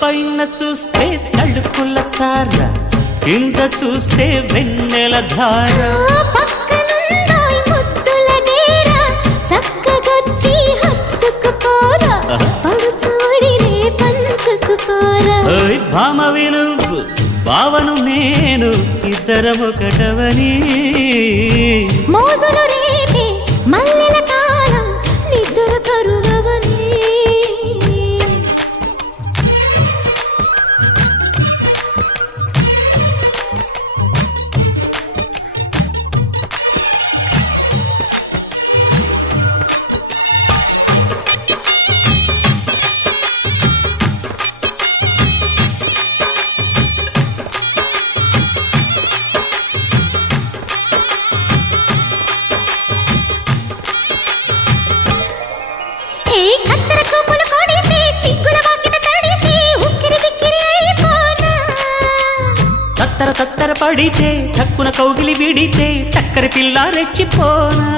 పైన చూస్తే తడుకుల తార, కింద చూస్తే వెన్నెల ధార. పక్కనుందోయ్ ముద్దుల డేరా, చక్కగొచ్చి హత్తుకుపోరా, పడుచూడినే పంచుకుపోరా. భామవి నువ్వు భావను నేను, ఇద్దరమొకటవని. మోజులు రేపే మల్లెల కాలం, నిద్ర కరువవని. తత్తర తత్తర పడితే, చక్కున కౌగిలి విడితే, చక్కరి పిల్ల రెచ్చిపోనా.